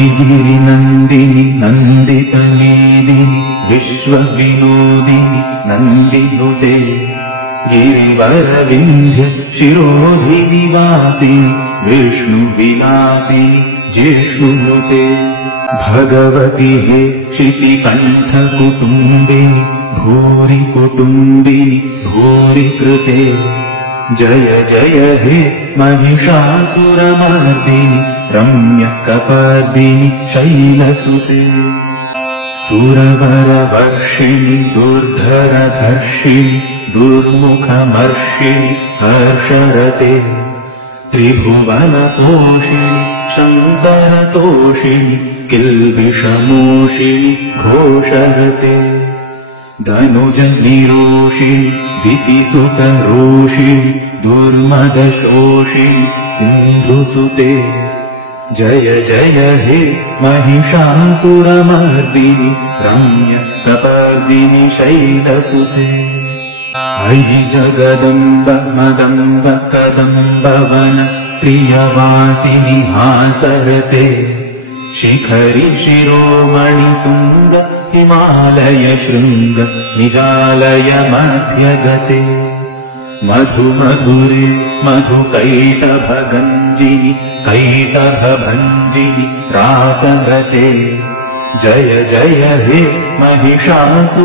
श्रीगिरिनन्दिनि नन्दितमेदिनि विश्वविनोदिनि नन्दिनुते गिरिवरविन्ध्य शिरोधिनिवासिनि विष्णुविलासिनि जिष्णुनुते भगवति हे क्षितिकण्ठकुटुम्बिनि भूरि कुटुम्बिनि भूरि कृते जय जय हे महिषासुरमर्दिनि रम्यकपर्दिनि शैलसुते सुरवरवर्षिणि दुर्धरधर्षिणि दुर्मुखमर्षिणि हर्षरते त्रिभुवनतोषिणि शङ्करतोषिणि किल्बिषमोषिणि घोषरते धनुजनिरोषिणि दितिसुतरोषिणि दुर्मदशोषिणि सिन्धुसुते जय जय हे महिषासुरमर्दिनि रम्यकपर्दिनि शैलसुते अयि जगदम्ब मदम्ब कदम्बवन प्रियवासिनि हासरते शिखरि शिरोमणि तुङ्ग हिमालय शृङ्ग निजालय मध्यगते मधुमधुरे मधुकैटभगञ्जिनि कैटभभञ्जिनि रासरते जय जय हे महिषासुरमर्दिनि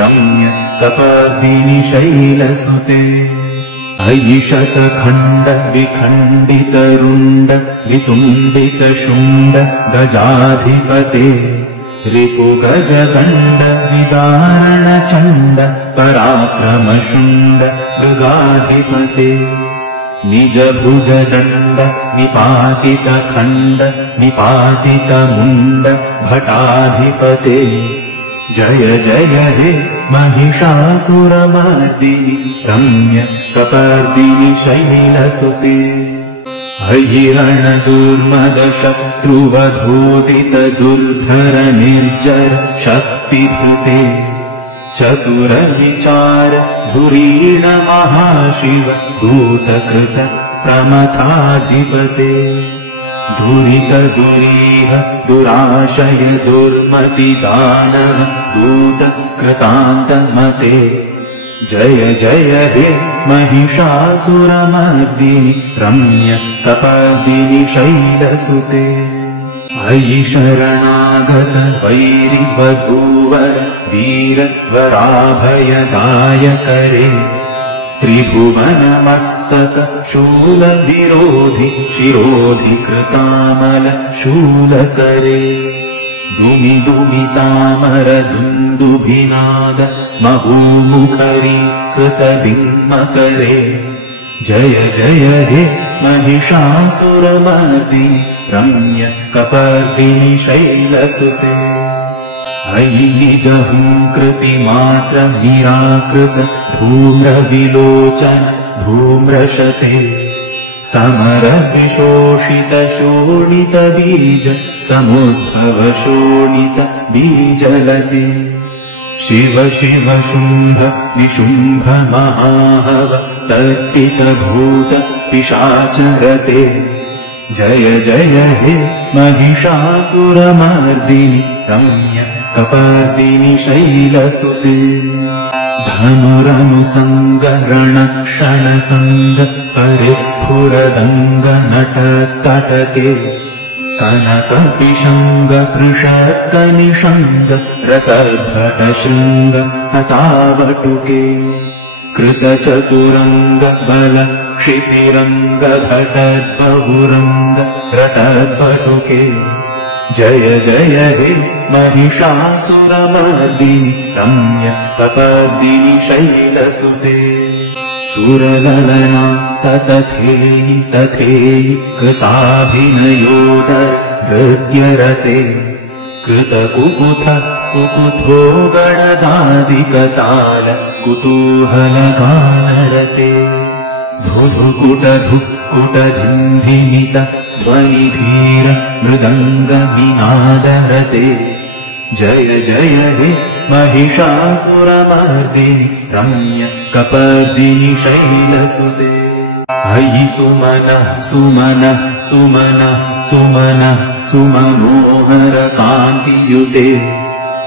रम्यकपर्दिनि शैलसुते अयि शतखण्ड विखण्डितरुण्ड वितुण्डितशुण्ड गजाधिपते रिपुगजदण्ड विदारणचण्ड पराक्रमशुण्ड मृगाधिपते निजभुजदण्ड निपातितखण्ड निपातितमुण्ड भटाधिपते जय जय हे महिषासुरमर्दिनि रम्यकपर्दिनि शैलसुते अयि रणदुर्मदशत्रुवधोदितदुर्धर निर्जर शक्तिभृते चतुरविचार धुरीण महाशिव दूतकृत प्रमथाधिपते दुरितदुरीह दुराशय दुर्मतिदानव दूतकृतान्तमते जय जय हे महिषासुरमर्दिनि रम्यकपर्दिनि शैलसुते अयि शरणागत वैरिवधूवर वीरवराभयदायकरे त्रिभुवनमस्तक शूलविरोधि शिरोधि कृतामल शूलकरे दुमि दुमितामर दुन्दुभिनाद महोमुखरी कृतदिङ्मकरे जय जय हे महिषासुरमर्दिनि रम्यकपर्दिनि शैलसुते अयि निजहुङ्कृतिमात्र निराकृत धूम्रविलोचन धूम्रशते समरविशोषित शोणितबीज समुद्भवशोणित बीजलते शिव शिव शुम्भ निशुम्भ महाहव तर्पितभूत पिशाचरते जय जय हे महिषासुरमर्दिनि रम्यकपर्दिनि शैलसुते धनुरनुसङ्ग रणक्षणसङ्ग परिस्फुरदङ्ग नटकटके कनकपिशङ्ग पृषत्कनिषङ्ग रसर्भटशृङ्ग हतावटुके कृतचतुरङ्ग बल क्षितिरङ्ग घटद्बहुरङ्ग रटद्भटुके जय जय हे महिषासुरमर्दिनि रम्यकपर्दिनि शैलसुते सुरललना तथेयि तथेयि कृताभिनयोदर हृद्यरते कृतकुकुथ कुकुथो गणदादिकताल कुतूहलगानरते धुधुकुटधुक्कुटधिन्धिमित ध्वनिधीर मृदङ्गनिनादरते जय जय हे महिषासुरमर्दिनि रम्यकपर्दिनि शैलसुते अयि सुमनः सुमनः सुमनः सुमनः सुमनोहर कान्तियुते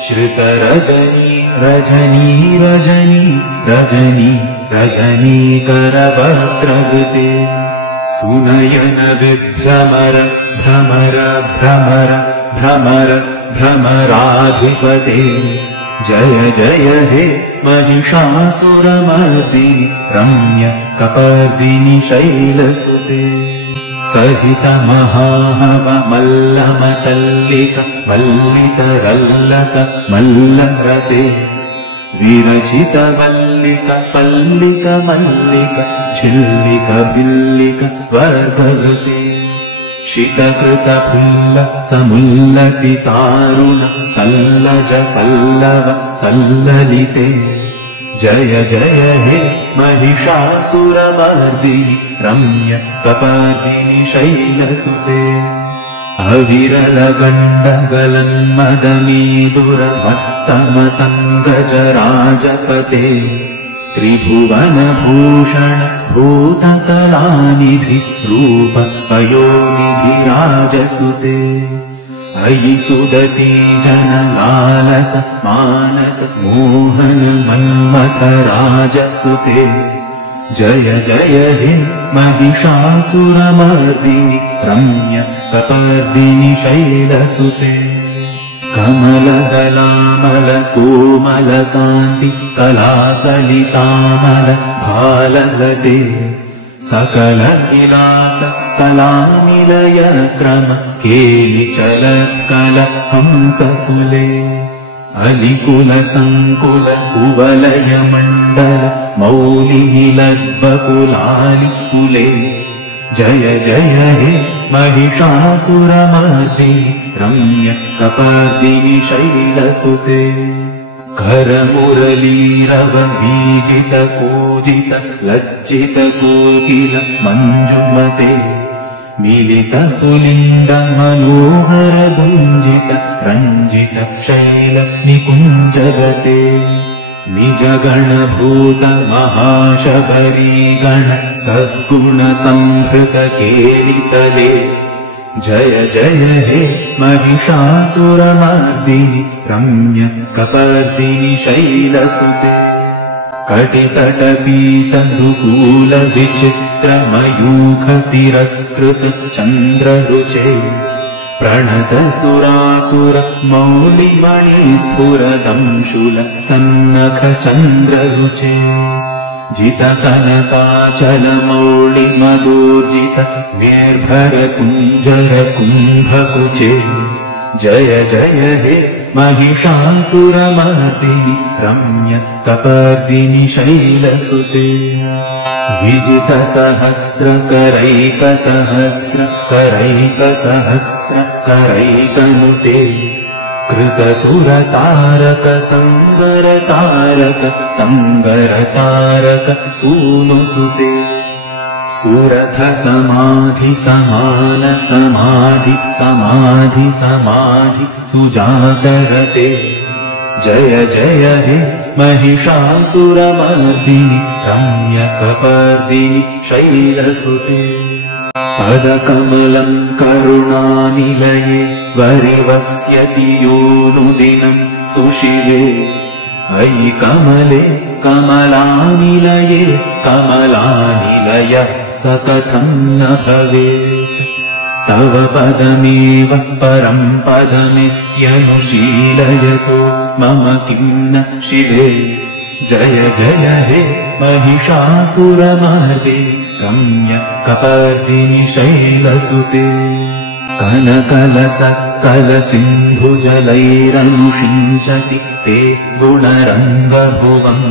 श्रुतरजनी रजनी रजनी रजनी रजनीकरवक्त्रवृते सुनयन विभ्रमर भ्रमर भ्रमर भ्रमर भ्रमराधिपते जय जय हे महिषासुरमर्दिनि रम्य कपर्दिनि शैलसुते सहित महाहव मल्लमतल्लिक मल्लितरल्लक मल्लरते विरचित वल्लिक पल्लिक मल्लिक झिल्लिक भिल्लिक वर्गवृते शितकृत फुल्ल समुल्लसितारुण तल्लज पल्लव सल्ललिते जय जय हे महिषासुरमर्दिनि रम्य कपर्दिनि शैलसुते अविरल गण्डगलन्मदमीदुरमत्तमतङ्गजराजपते त्रिभुवनभूषण भूतकलानिधि रूप पयोनिधिराजसुते अयि सुदती जनलालस मानस मोहन मन्मथराजसुते जय जय हे महिषासुरमर्दिनि रम्य कपर्दिनि शैलसुते कमलदलामल कोमलकान्ति कलाकलितामल भाललते सकल विलास कलानिलय क्रम केलिचलत्कल हंसकुले अलिकुल संकुल कुवलय मण्डल मौलिनिलद्बकुलालिकुले जय जय हे महिषासुरमर्दिनि रम्य कपर्दिनि शैलसुते करमुरलीरव बीजित कूजित लज्जित कोकिल मञ्जुमते मिलित पुलिन्द मनोहर गुञ्जित रञ्जित शैल निकुञ्जगते निजगणभूत महाशबरी गण सद्गुण संहृत केलितले जय जय हे महिषासुरमर्दिनि रम्य कपर्दिनि शैलसुते कटितटपीतदुकूल विचित्र मयूख तिरस्कृत चन्द्ररुचे प्रणत सुरासुर मौलिमणिस्फुरदंशुल सन्नख चन्द्ररुचे जित कनकाचल मौळि मदोर्जित निर्भर कुञ्जर कुम्भकुचे जय जय हे महिषासुरमर्दिनि रम्य कपर्दिनि शैलसुते विजित सहस्र करैक सहस्र करैक सहस्र करैकनुते कृतसुर तारक संगर तारक संगर तारक सूनुसुते सुरथ समाधि समान समाधि समाधि समाधि सुजातरते जय जय हे महिषासुरमर्दिनि रम्य कपर्दिनि शैलसुते पदकमलं करुणानिलये वरिवस्यति योऽनुदिनं सुशिवे अयि कमले कमलानिलये कमलानिलय स कथं न भवेत् तव पदमेव परं पदमित्यनुशीलयतो मम किं न शिवे जय जय हे महिषासुरमर्दिनि रम्य कपर्दिनि शैलसुते कनकलसत्कल सिन्धुजलैरनुषिञ्चति ते गुणरङ्गभुवम्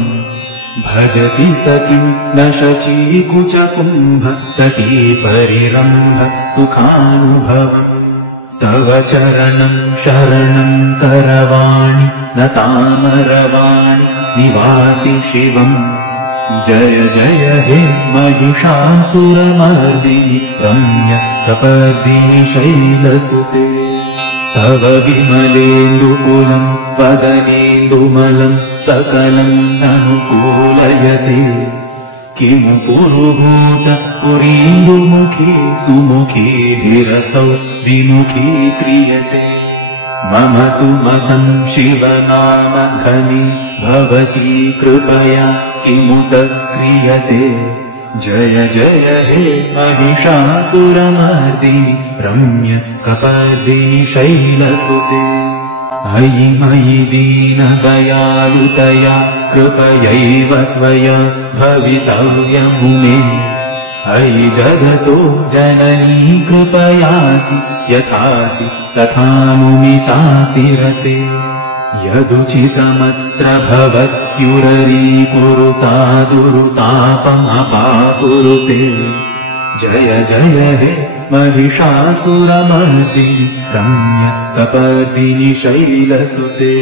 भजति स किं न शचीकुचकुम्भ तटी परिरम्भ सुखानुभवम् तव चरणं शरणं करवाणि न तामरवाणि निवासि शिवम् जय जय हे महिषासुरमर्दिनि रम्य कपर्दिनि शैलसुते तव विमलेन्दुकुलं वदनेन्दुमलं सकलं अनुकूलयते किमु पुरुहूत पुरीन्दुमुखे सुमुखीभिरसौ विमुखी क्रियते मम तु मतं शिवनाम खनि भवती कृपया किमुत क्रियते जय जय हे महिषासुरमर्दिनि रम्य कपर्दिनि शैलसुते अयि मयि दीनदयालुतया कृपयैव त्वया भवितव्यमुमे अयि जगतो जननी कृपयासि यथासि तथानुमितासि रते यदुचितमत्र भवत्युररीकुरुता दुरुतापमपाकुरुते जय जय हे महिषासुरमर्दिनि रम्य कपर्दिनि शैलसुते।